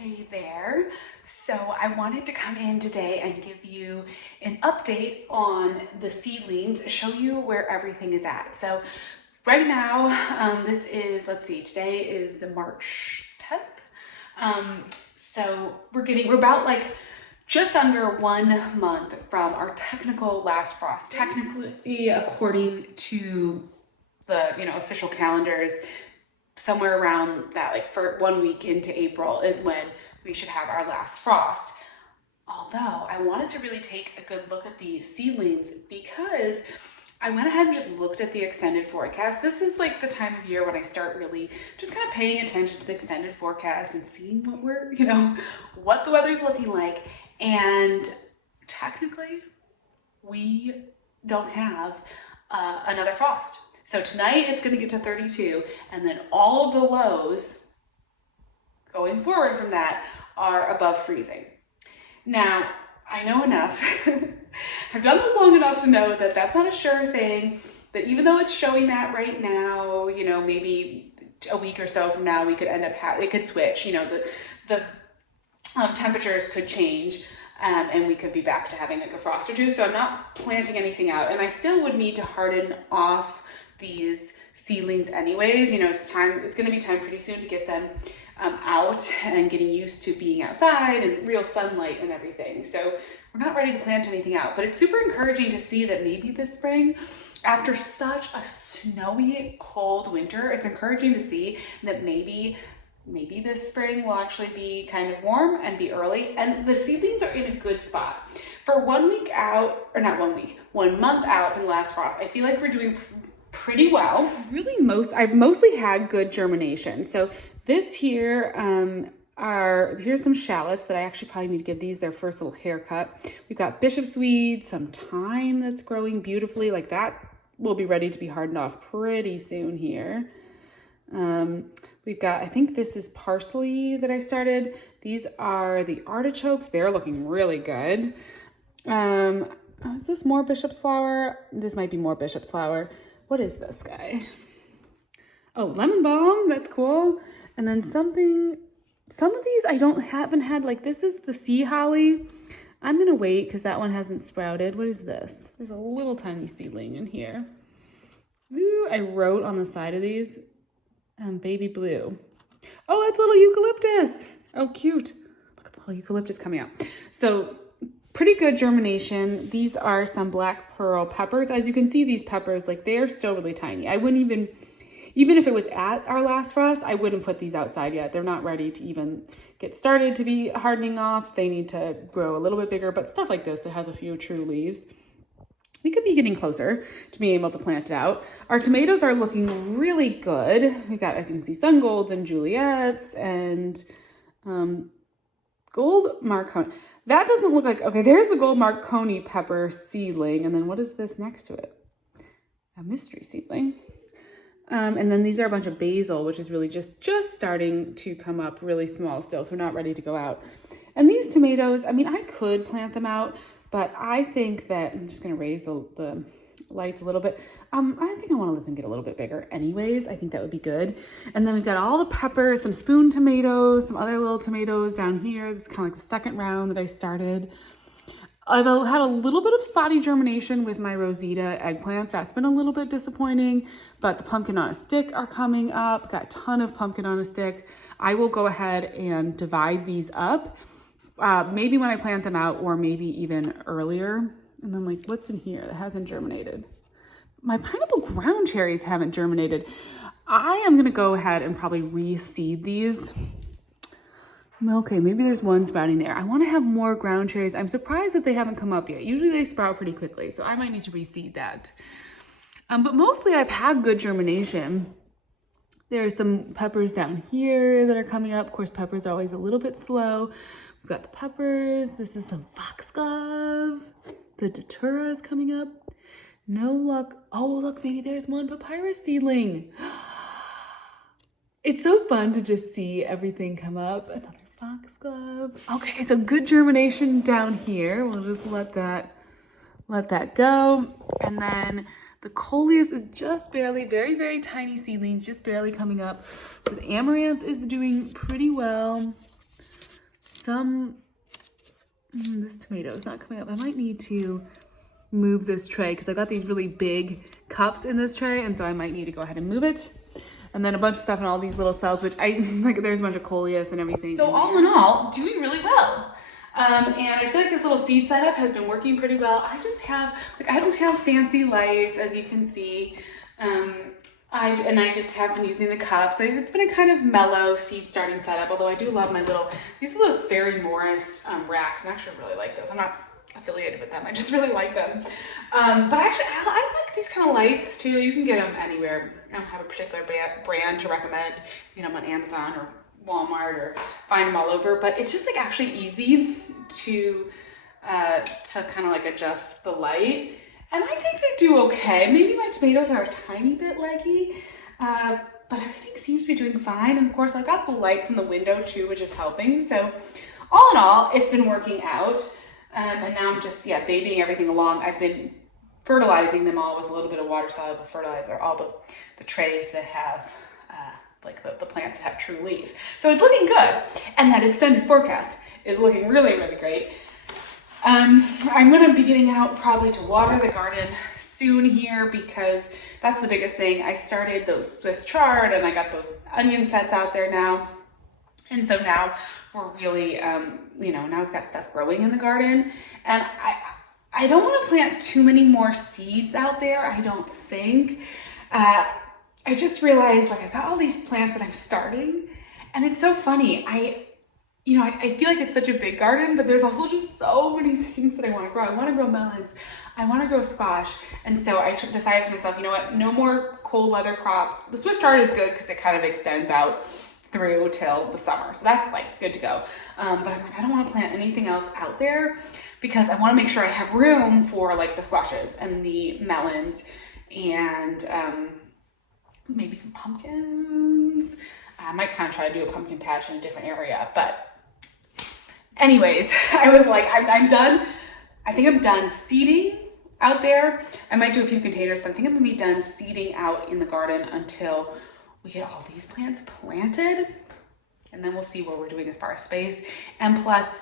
Hey there. So I wanted to come in today and give you an update on the seedlings, show you where everything is at. So right now, this is, let's see, today is March 10th. So we're about like just under 1 month from our technical last frost. Technically, according to the official calendars, somewhere around that, like for 1 week into April is when we should have our last frost. Although I wanted to really take a good look at the seedlings because I went ahead and just looked at the extended forecast. This is like the time of year when I start really just kind of paying attention to the extended forecast and seeing what we're, what the weather's looking like. And technically, we don't have another frost. So tonight it's going to get to 32, and then all of the lows going forward from that are above freezing. Now, I know enough. I've done this long enough to know that that's not a sure thing, that even though it's showing that right now, maybe a week or so from now, we could end up it could switch, the temperatures could change. And we could be back to having like a frost or two. So I'm not planting anything out, and I still would need to harden off these seedlings anyways. It's going to be time pretty soon to get them out and getting used to being outside and real sunlight and everything. So we're not ready to plant anything out, but it's super encouraging to see that maybe this spring, after such a snowy, cold winter, it's encouraging to see that maybe this spring will actually be kind of warm and be early, and the seedlings are in a good spot. For 1 week out, or not 1 week, 1 month out from the last frost, I feel like we're doing pretty well. I've mostly had good germination. So this here, here's some shallots that I actually probably need to give these their first little haircut. We've got bishop's weed, some thyme that's growing beautifully, like that will be ready to be hardened off pretty soon here. We've got, I think this is parsley that I started. These are the artichokes. They're looking really good. Is this more bishop's flower? This might be more bishop's flower. What is this guy? Oh, lemon balm. That's cool. And then some of these I haven't had, like this is the sea holly. I'm going to wait because that one hasn't sprouted. What is this? There's a little tiny seedling in here. Ooh, I wrote on the side of these, baby blue. Oh, that's little eucalyptus. Oh, cute. Look at the little eucalyptus coming out. So pretty good germination. These are some black pearl peppers. As you can see, these peppers, like they are still really tiny. I wouldn't even if it was at our last frost, I wouldn't put these outside yet. They're not ready to even get started to be hardening off. They need to grow a little bit bigger, but stuff like this, it has a few true leaves. We could be getting closer to being able to plant it out. Our tomatoes are looking really good. We've got, as you can see, sun golds and Juliets and gold Marconi. That doesn't look like, okay, there's the gold Marconi pepper seedling. And then what is this next to it? A mystery seedling. And then these are a bunch of basil, which is really just starting to come up, really small still. So we're not ready to go out. And these tomatoes, I mean, I could plant them out, but I think that I'm just going to raise the lights a little bit. I think I want to let them get a little bit bigger anyways. I think that would be good. And then we've got all the peppers, some spoon tomatoes, some other little tomatoes down here. It's kind of like the second round that I started. I've had a little bit of spotty germination with my Rosita eggplants. That's been a little bit disappointing, but the pumpkin on a stick are coming up. Got a ton of pumpkin on a stick. I will go ahead and divide these up. Maybe when I plant them out, or maybe even earlier. And then like, what's in here that hasn't germinated? My pineapple ground cherries haven't germinated. I am gonna go ahead and probably reseed these. Okay, maybe there's one sprouting there. I wanna have more ground cherries. I'm surprised that they haven't come up yet. Usually they sprout pretty quickly, so I might need to reseed that. But mostly I've had good germination. There's some peppers down here that are coming up. Of course, peppers are always a little bit slow. We've got the peppers. This is some foxglove. The datura is coming up. No luck. Oh, look, maybe there's one papyrus seedling. It's so fun to just see everything come up. Another foxglove. Okay, so good germination down here. We'll just let that go. And then the coleus is just barely, very, very tiny seedlings, just barely coming up. The amaranth is doing pretty well. this tomato is not coming up. I might need to move this tray because I got these really big cups in this tray, and so I might need to go ahead and move it. And then a bunch of stuff in all these little cells, which like there's a bunch of coleus and everything. So all in all, doing really well. And I feel like this little seed setup has been working pretty well. I just have, like, I don't have fancy lights, as you can see. I just have been using the cups. It's been a kind of mellow seed starting setup, although I do love my these are those Fairy Morris racks, and I actually really like those. I'm not affiliated with them, I just really like them. But actually, I like these kind of lights too. You can get them anywhere. I don't have a particular brand to recommend. You know, on Amazon or Walmart, or find them all over, but it's just like actually easy to kind of like adjust the light, and I think they do okay. Maybe my tomatoes are a tiny bit leggy, but everything seems to be doing fine. And of course I've got the light from the window too, which is helping. So all in all, it's been working out, and now I'm just babying everything along. I've been fertilizing them all with a little bit of water soluble fertilizer, all the trays that have like the plants that have true leaves. So it's looking good. And that extended forecast is looking really, really great. I'm gonna be getting out probably to water the garden soon here, because that's the biggest thing. I started this chard, and I got those onion sets out there now. And so now we're really, now we've got stuff growing in the garden. And I don't want to plant too many more seeds out there, I don't think. I just realized, like, I've got all these plants that I'm starting, and it's so funny. I feel like it's such a big garden, but there's also just so many things that I want to grow. I want to grow melons. I want to grow squash. And so I decided to myself, you know what, no more cold weather crops. The Swiss chard is good because it kind of extends out through till the summer. So that's like good to go. But I'm like, I don't want to plant anything else out there because I want to make sure I have room for like the squashes and the melons and maybe some pumpkins. I might kind of try to do a pumpkin patch in a different area, but anyways, I was like, I'm done. I think I'm done seeding out there. I might do a few containers, but I think I'm gonna be done seeding out in the garden until we get all these plants planted, and then we'll see what we're doing as far as space. And plus,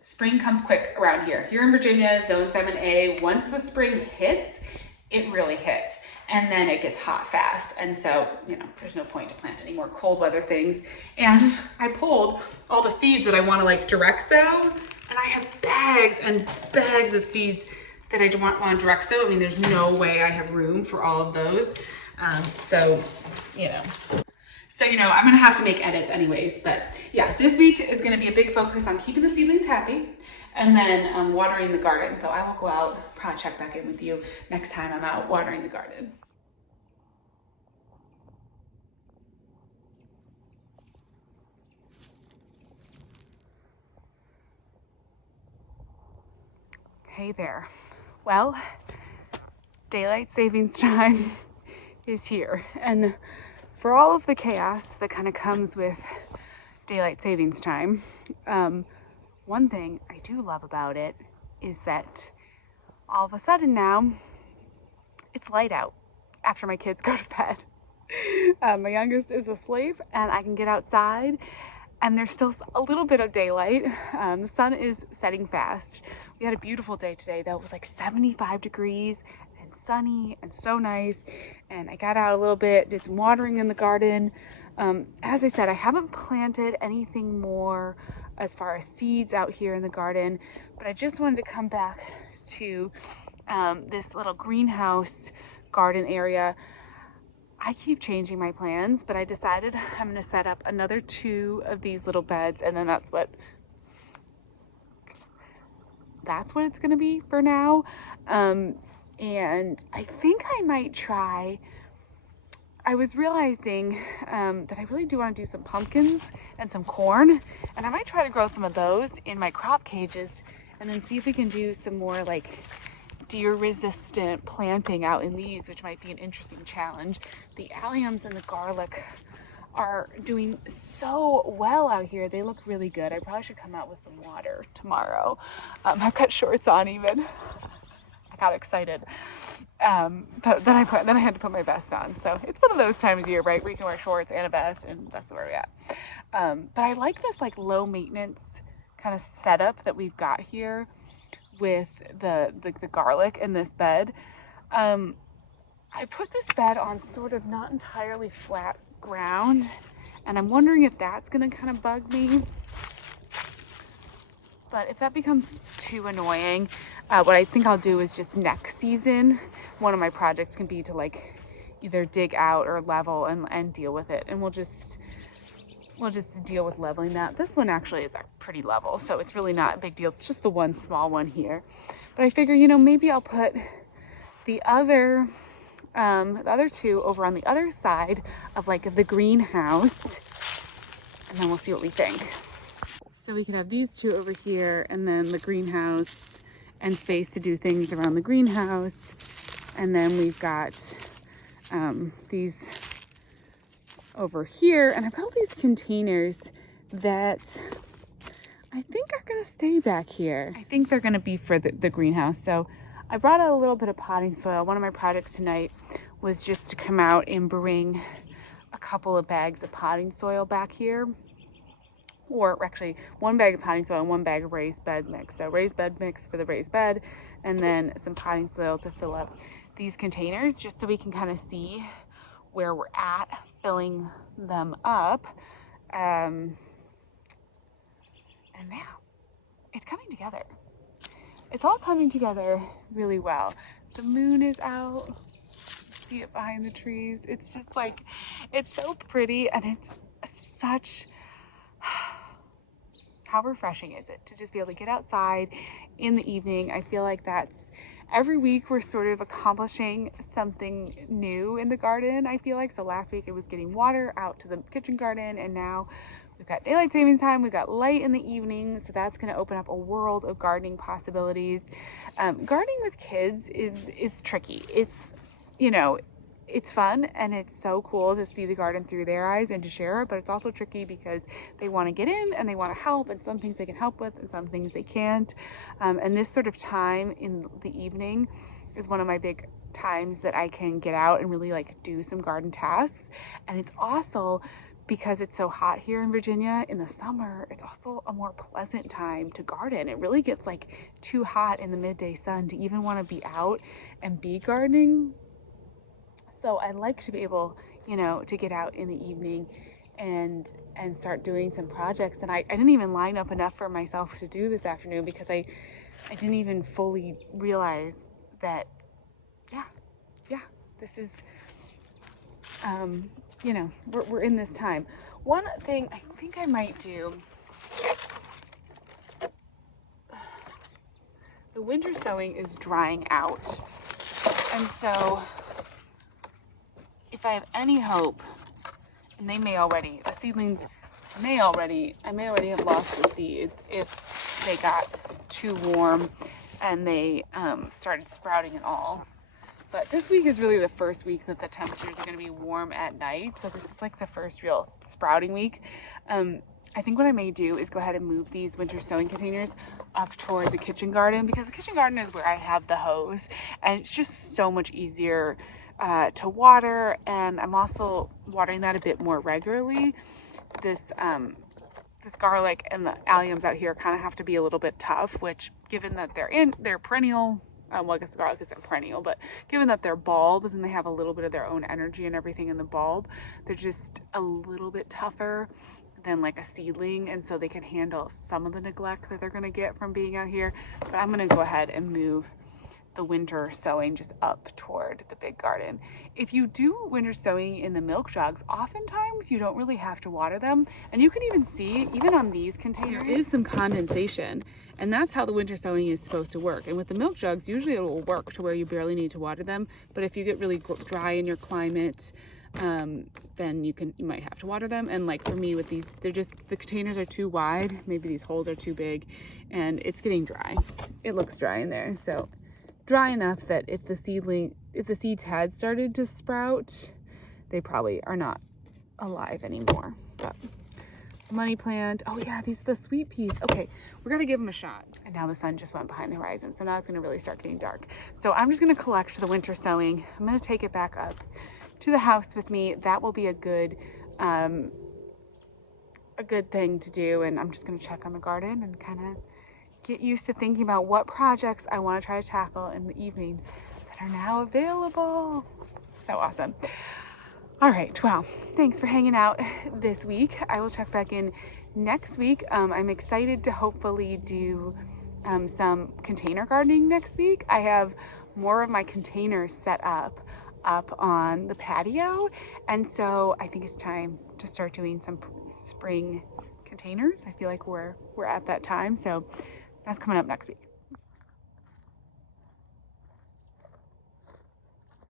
spring comes quick around here. Here in Virginia, zone 7A, once the spring hits, it really hits. And then it gets hot fast. And so, there's no point to plant any more cold weather things. And I pulled all the seeds that I want to like direct sow. And I have bags and bags of seeds that I want to direct sow. I mean, there's no way I have room for all of those. So, I'm gonna have to make edits anyways. But yeah, this week is gonna be a big focus on keeping the seedlings happy, and then watering the garden. So I will go out, probably check back in with you next time I'm out watering the garden. Hey there. Well, daylight savings time is here. And for all of the chaos that kind of comes with daylight savings time, one thing I do love about it is that all of a sudden now it's light out after my kids go to bed. My youngest is asleep and I can get outside and there's still a little bit of daylight. The sun is setting fast. We had a beautiful day today though. It was like 75 degrees and sunny and so nice. And I got out a little bit, did some watering in the garden. As I said, I haven't planted anything more as far as seeds out here in the garden, but I just wanted to come back to this little greenhouse garden area. I keep changing my plans, but I decided I'm gonna set up another 2 of these little beds, and then that's what it's gonna be for now. And I think I might try, I was realizing that I really do want to do some pumpkins and some corn, and I might try to grow some of those in my crop cages and then see if we can do some more like deer resistant planting out in these, which might be an interesting challenge. The alliums and the garlic are doing so well out here. They look really good. I probably should come out with some water tomorrow. I've got shorts on even. I got excited. But then I had to put my vest on. So it's one of those times of year, right, where you can wear shorts and a vest, and that's where we're at. But I like this like low maintenance kind of setup that we've got here with the garlic in this bed. I put this bed on sort of not entirely flat ground, and I'm wondering if that's gonna kind of bug me. But if that becomes too annoying, what I think I'll do is just next season, one of my projects can be to like either dig out or level and deal with it. And we'll just deal with leveling that. This one actually is pretty level, so it's really not a big deal. It's just the one small one here. But I figure, you know, maybe I'll put the other two over on the other side of like the greenhouse, and then we'll see what we think. So we can have these two over here, and then the greenhouse and space to do things around the greenhouse. And then we've got these over here, and I put all these containers that I think are gonna stay back here. I think they're gonna be for the greenhouse. So I brought out a little bit of potting soil. One of my projects tonight was just to come out and bring a couple of bags of potting soil back here. Or actually 1 bag of potting soil and 1 bag of raised bed mix. So raised bed mix for the raised bed, and then some potting soil to fill up these containers, just so we can kind of see where we're at filling them up. And now it's coming together. It's all coming together really well. The moon is out. See it behind the trees. It's just like, it's so pretty, and it's such, how refreshing is it to just be able to get outside in the evening? I feel like that's every week we're sort of accomplishing something new in the garden, I feel like. So last week it was getting water out to the kitchen garden, and now we've got daylight savings time, we've got light in the evening, so that's going to open up a world of gardening possibilities. Gardening with kids is tricky. It's, you know, it's fun, and it's so cool to see the garden through their eyes and to share it, but it's also tricky because they want to get in and they want to help, and some things they can help with and some things they can't. And this sort of time in the evening is one of my big times that I can get out and really like do some garden tasks. And it's also, because it's so hot here in Virginia in the summer, it's also a more pleasant time to garden. It really gets like too hot in the midday sun to even want to be out and be gardening. So I like to be able, you know, to get out in the evening and start doing some projects. And I didn't even line up enough for myself to do this afternoon, because I didn't even fully realize that, yeah, this is, you know, we're in this time. One thing I think I might do, the winter sowing is drying out. And so if I have any hope, and they may already, the seedlings I may already have lost the seeds if they got too warm and they started sprouting at all. But this week is really the first week that the temperatures are going to be warm at night. So this is like the first real sprouting week. I think what I may do is go ahead and move these winter sowing containers up toward the kitchen garden, because the kitchen garden is where I have the hose, and it's just so much easier to water, and I'm also watering that a bit more regularly. This garlic and the alliums out here kind of have to be a little bit tough, which, given that they're perennial, well, I guess the garlic isn't perennial, but given that they're bulbs and they have a little bit of their own energy and everything in the bulb, they're just a little bit tougher than like a seedling, and so they can handle some of the neglect that they're going to get from being out here. But I'm going to go ahead and move the winter sowing just up toward the big garden. If you do winter sowing in the milk jugs, oftentimes you don't really have to water them, and you can even see, even on these containers, there is some condensation, and that's how the winter sowing is supposed to work. And with the milk jugs, usually it will work to where you barely need to water them, but if you get really dry in your climate, then you might have to water them. And like for me with these, the containers are too wide, maybe these holes are too big, and it's getting dry. It looks dry in there, so dry enough that if the seeds had started to sprout, they probably are not alive anymore. But money plant, oh yeah, these are the sweet peas. Okay, we're gonna give them a shot. And now the sun just went behind the horizon, so now it's gonna really start getting dark. So I'm just gonna collect the winter sowing. I'm gonna take it back up to the house with me. That will be a good a good thing to do, and I'm just gonna check on the garden and kind of get used to thinking about what projects I want to try to tackle in the evenings that are now available. So awesome. All right, well, thanks for hanging out this week. I will check back in next week. I'm excited to hopefully do some container gardening next week. I have more of my containers set up on the patio, and so I think it's time to start doing some spring containers. I feel like we're at that time, so that's coming up next week.